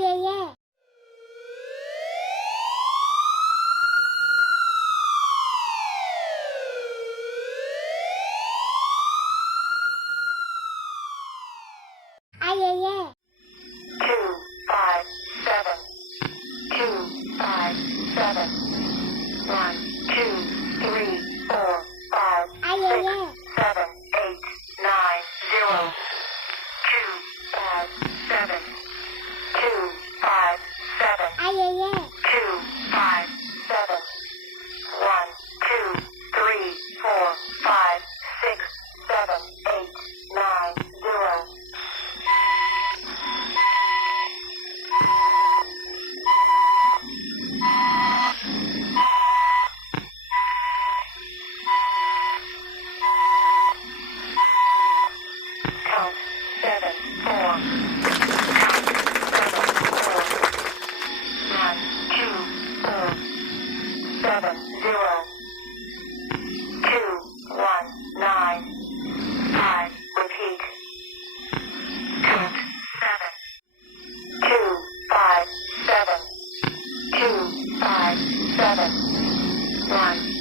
yeah, yeah. Yeah, yeah. 257, 257, 1, 2, 3, 4, 5, Yeah, yeah, 6, yeah. 7, 8, 9, 0, 2, 5, 7, 2, 5, 7, Yeah, yeah, yeah. 2, 5, 7, 1, 2, 3, 4, 5, 6, 7, 8, 9, 0. Count 7, 4. Count 7, 4. 1, 2, 4, 7, 0. 2, 1, 9, 5. Repeat. Count 7. 2, 5, 7. 2, 5, 7. 1.